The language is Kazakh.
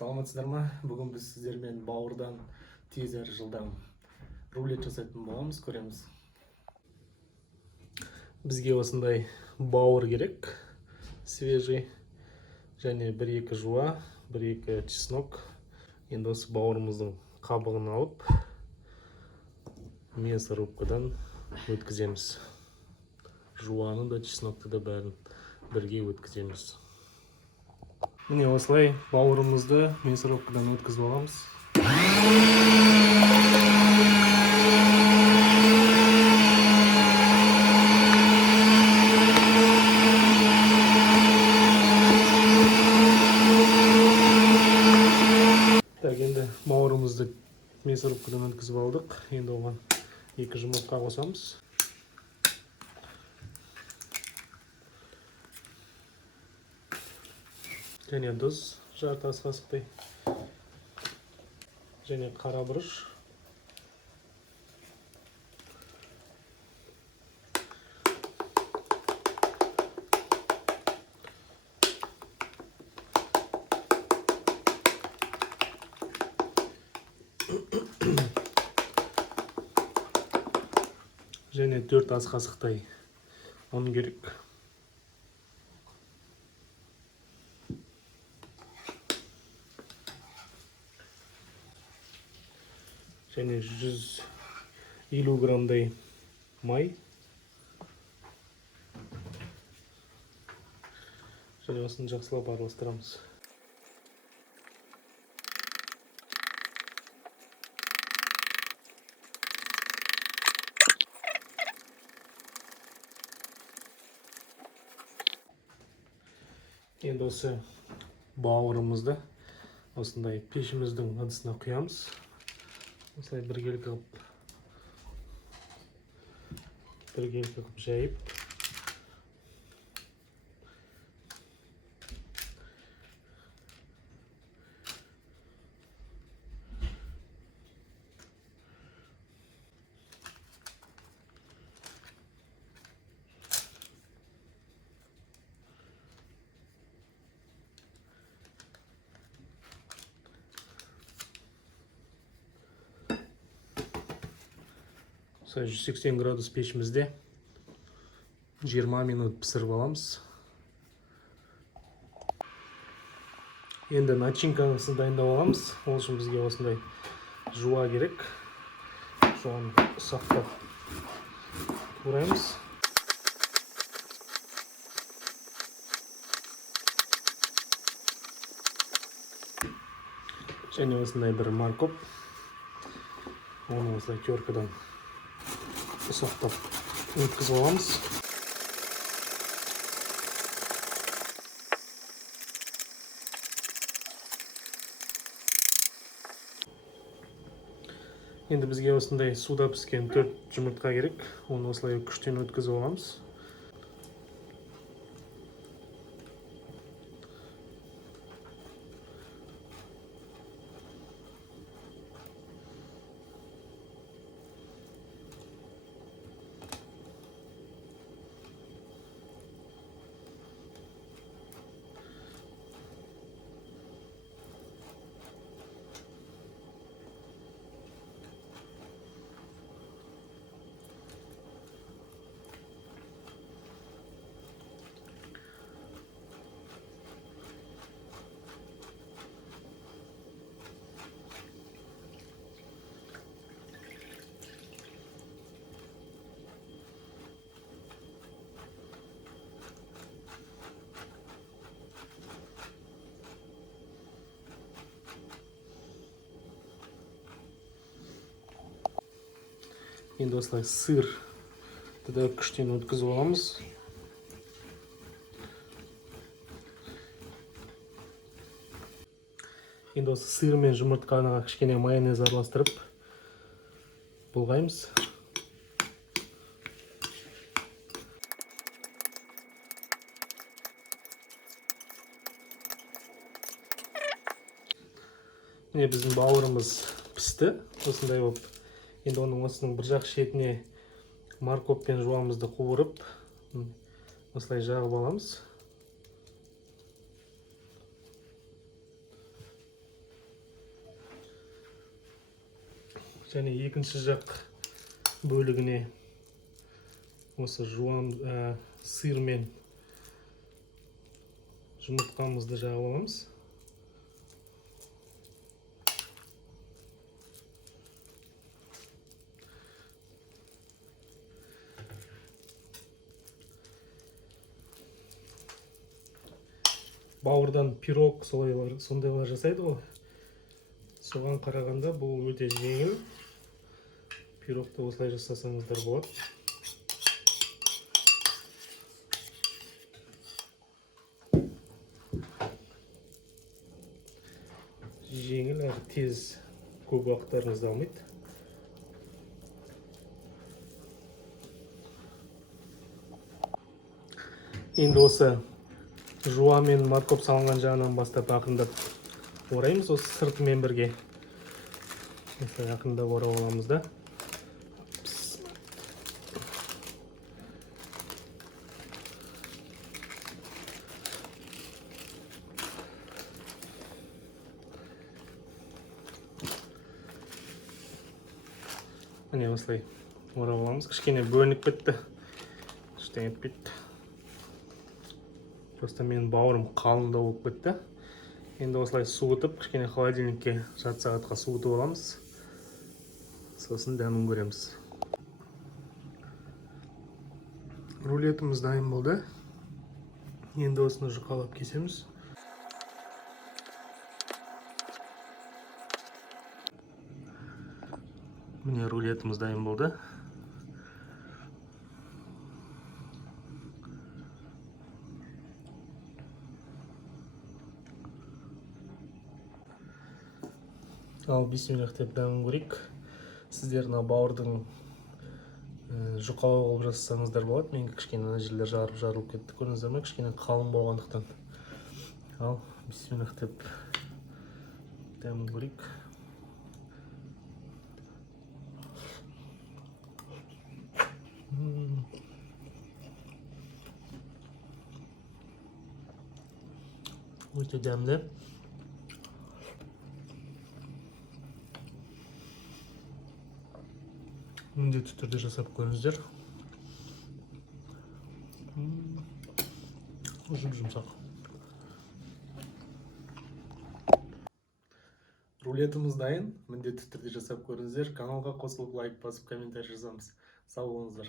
Саламатсыздар ма? Бүгін біз сіздермен бауырдан тез әрі жылдам рулет жасайтын боламыз, көреміз. Бізге осындай бауыр керек, свежий, және 1-2 жуа, 1-2 чеснок. Енді осы бауырымыздың қабығын алып, мясорубкадан өткіземіз. Жуаны да, чеснокты да бәрін бірге өткіземіз. Міне осылай бауырымызды мясорубкадан өткізіп аламыз. Так, енді бауырымызды мясорубкадан өткізіп алдық. Енді оған 2 жұмыртқа қосамыз. Және тұз, жарты ас қасықтай. Және қара бұрыш. Және 4 ас қасықтай ұн керек. Және 150 грамдай май. Және осыны жақсылап араластырамыз. Енді осы бауырымызды осындай пешіміздің ыдысына құямыз. Осылай біркелкі қылып жайып. Осылай 180 градус пешімізде 20 минут пісіріп аламыз. Енді начинкасын дайындап аламыз. Ол үшін бізге осындай жуа керек. Соны ұсақтап тураймыз. Және осындай бір морковь. Оны осылай теркадан ұсақтап өткізіп аламыз. Енді бізге осындай суда піскен 4 жұмыртқа керек. Оны осылай күштен өткізіп аламыз. Енді осылай сырды да күштен өткізіп аламыз. Енді осы сыр мен жұмыртқаны кішкене майонез араластырып бұлғаймыз. Міне біздің бауырымыз пісті. Осындай болып. Енді оның осының бір жақ шетіне морковь пен жуамызды қуырып, осылай жағып аламыз. және екінші жақ бөлігіне осы жуан сыр мен жұмыртқамызды жағып аламыз. Бауырдан пирог сондайлар жасайды ғой. Соған қарағанда бұл өте жеңіл. Пирогты осылай жасасаңыздар болады. Жеңіл әрі тез, көп уақыттарыңызды алмайды. Енді осы жуа мен морковь салынған жағынан бастап ақырындап ораймыз, осы сыртымен бірге. Осылай ақырындап орап аламыз да. Міне осылай орап аламыз. Кішкене бөлініп кетті. Ештеңе етпейді. Просто менің бауырым қалыңдау болып кетті. Енді осылай суытып, кішкене холодильникке жарты сағатқа суытып аламыз. Сосын дәмін көреміз. Рулетіміз дайын болды. Енді осыны жұқалап кесеміз. Міне рулетіміз дайын болды. Ал бисмиллах деп дәмін көрейік. Сіздер бауырдың жұқалау қылып жасасаңыздар болады. Менің кішкене ана жерлер жарылып кетті. Көрдіңіздер ме? Кішкене қалың болғандықтан. Ал бисмиллах деп дәмін көрейік. Өте дәмді. Міндетті түрде жасап көріңіздер. Жұмсақ. Рулетіміз дайын. Міндетті түрде жасап көріңіздер. Каналға қосылып, лайк басып, комментарий жазамыз. Сау болыңыздар.